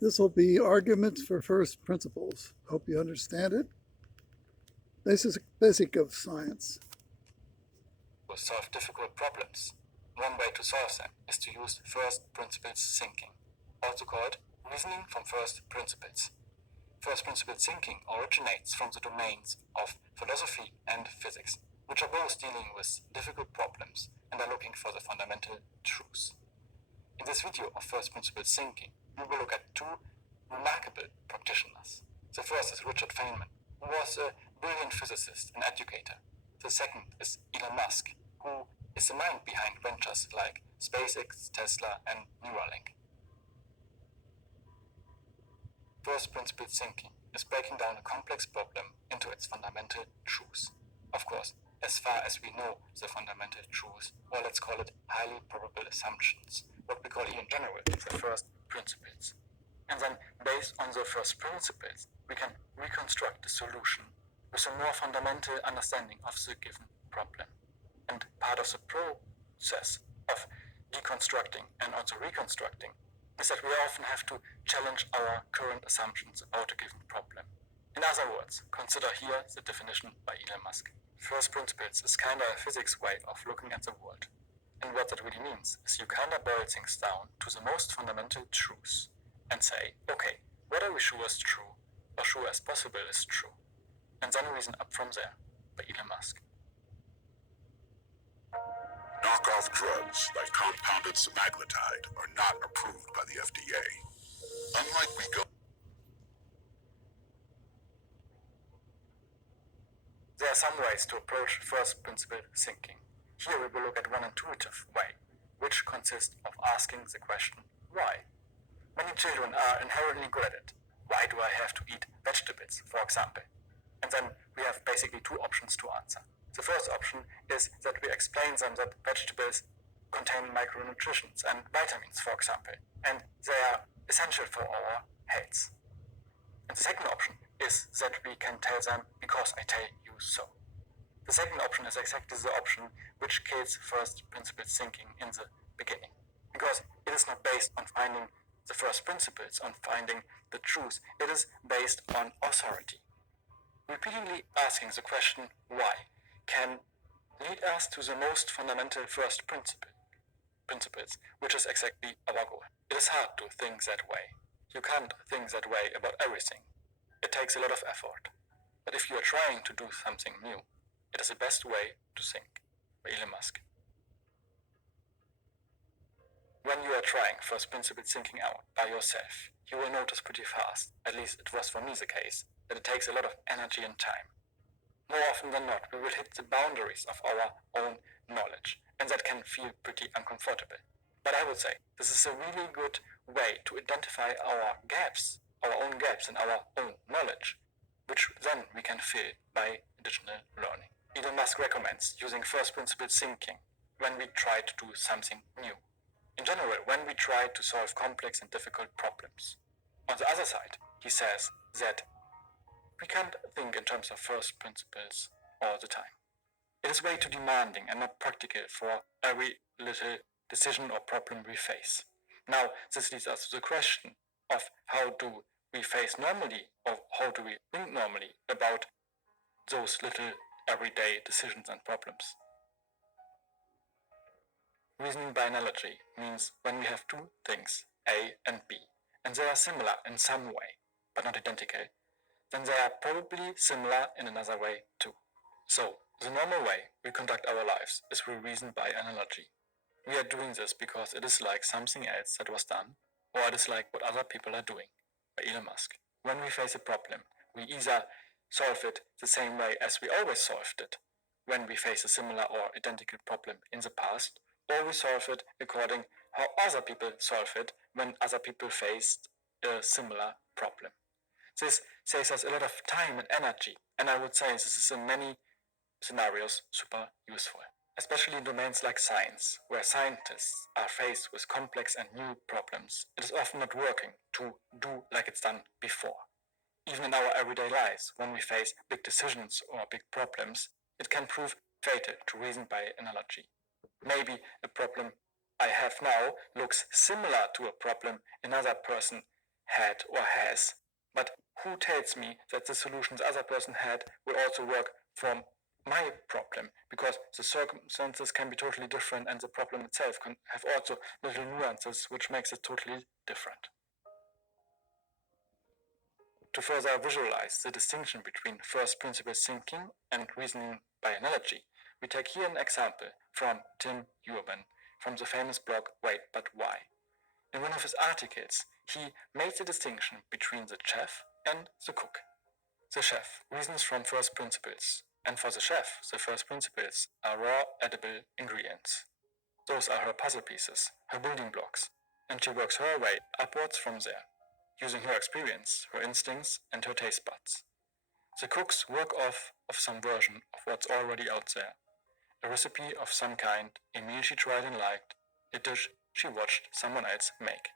This will be arguments for first principles. Hope you understand it. Basic of science. To solve difficult problems. One way to solve them is to use first principles thinking, also called reasoning from first principles. First principles thinking originates from the domains of philosophy and physics, which are both dealing with difficult problems and are looking for the fundamental truths. In this video of first principles thinking, we will look at two remarkable practitioners. The first is Richard Feynman, who was a brilliant physicist and educator. The second is Elon Musk, who is the mind behind ventures like SpaceX, Tesla, and Neuralink. First principles thinking is breaking down a complex problem into its fundamental truths. Of course, as far as we know the fundamental truths, or let's call it highly probable assumptions, what we call in general the first principles. And then, based on the first principles, we can reconstruct the solution with a more fundamental understanding of the given problem. And part of the process of deconstructing and also reconstructing is that we often have to challenge our current assumptions about a given problem. In other words, consider here the definition by Elon Musk. First principles is kinda a physics way of looking at the world. And what that really means is you kinda boil things down to the most fundamental truths and say, okay, what are we sure is true or sure as possible is true? And then reason up from there by Elon Musk. Knockoff drugs like compounded semaglutide are not approved by the FDA. Unlike Wegovy. There are some ways to approach first principle thinking. Here we will look at one intuitive way, which consists of asking the question, why? Many children are inherently good at it. Why do I have to eat vegetables, for example? And then we have basically two options to answer. The first option is that we explain them that vegetables contain micronutrients and vitamins, for example, and they are essential for our health. And the second option is that we can tell them, because I tell you so. The second option is exactly the option which kills first principles thinking in the beginning, because it is not based on finding the first principles, on finding the truth. It is based on authority. Repeatedly asking the question why can lead us to the most fundamental first principles, which is exactly our goal. It is hard to think that way. You can't think that way about everything. It takes a lot of effort. But if you are trying to do something new, it is the best way to think. By Elon Musk. When you are trying first principle thinking out by yourself, you will notice pretty fast, at least it was for me the case, that it takes a lot of energy and time. More often than not, we will hit the boundaries of our own knowledge, and that can feel pretty uncomfortable. But I would say this is a really good way to identify our gaps, our own gaps in our own knowledge, which then we can fill by additional learning. Elon Musk recommends using first principle thinking when we try to do something new. In general, when we try to solve complex and difficult problems. On the other side, he says that we can't think in terms of first principles all the time. It is way too demanding and not practical for every little decision or problem we face. Now, this leads us to the question of how do we face normally, or how do we think normally about those little everyday decisions and problems. Reasoning by analogy means when we have two things, A and B, and they are similar in some way, but not identical, then they are probably similar in another way too. So, the normal way we conduct our lives is we reason by analogy. We are doing this because it is like something else that was done, or it is like what other people are doing, by Elon Musk. When we face a problem, we either solve it the same way as we always solved it, when we face a similar or identical problem in the past, or we solve it according how other people solve it when other people faced a similar problem. This saves us a lot of time and energy, and I would say this is in many scenarios super useful, especially in domains like science, where scientists are faced with complex and new problems. It is often not working to do like it's done before. Even in our everyday lives, when we face big decisions or big problems, it can prove fatal to reason by analogy. Maybe a problem I have now looks similar to a problem another person had or has, but who tells me that the solution the other person had will also work for my problem, because the circumstances can be totally different and the problem itself can have also little nuances which makes it totally different. To further visualize the distinction between first principles thinking and reasoning by analogy, we take here an example from Tim Urban from the famous blog Wait But Why. In one of his articles, he made the distinction between the chef and the cook. The chef reasons from first principles, and for the chef, the first principles are raw, edible ingredients. Those are her puzzle pieces, her building blocks, and she works her way upwards from there, using her experience, her instincts, and her taste buds. The cooks work off of some version of what's already out there. A recipe of some kind, a meal she tried and liked, a dish she watched someone else make.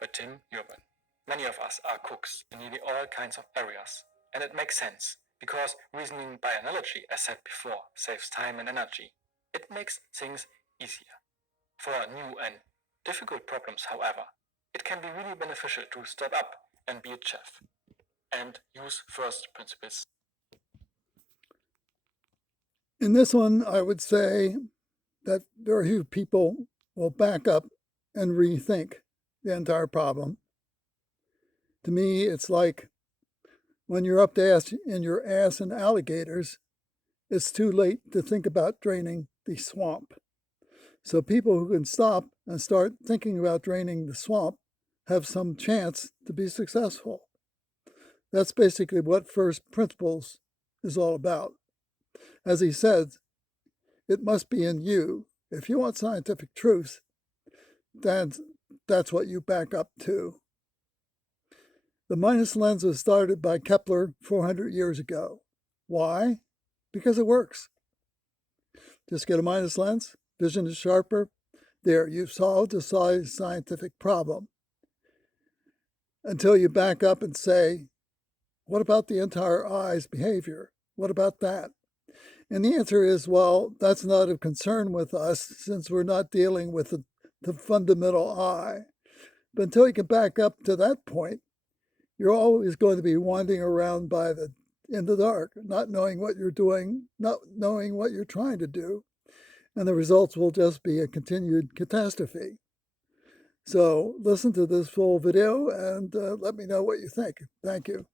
By Tim Urban. Many of us are cooks in nearly all kinds of areas, and it makes sense, because reasoning by analogy, as said before, saves time and energy. It makes things easier. For new and difficult problems, however, it can be really beneficial to step up and be a chef, and use first principles. In this one, I would say that very few people will back up and rethink the entire problem. To me, it's like when you're up to ass in your ass in alligators, it's too late to think about draining the swamp. So people who can stop and start thinking about draining the swamp have some chance to be successful. That's basically what first principles is all about. As he said, it must be in you. If you want scientific truth, then that's what you back up to. The minus lens was started by Kepler 400 years ago. Why? Because it works. Just get a minus lens, vision is sharper. There, you've solved a scientific problem. Until you back up and say, what about the entire eye's behavior? What about that? And the answer is, well, that's not of concern with us since we're not dealing with the fundamental eye. But until you can back up to that point, you're always going to be wandering around in the dark, not knowing what you're doing, not knowing what you're trying to do. And the results will just be a continued catastrophe. So listen to this full video and let me know what you think. Thank you.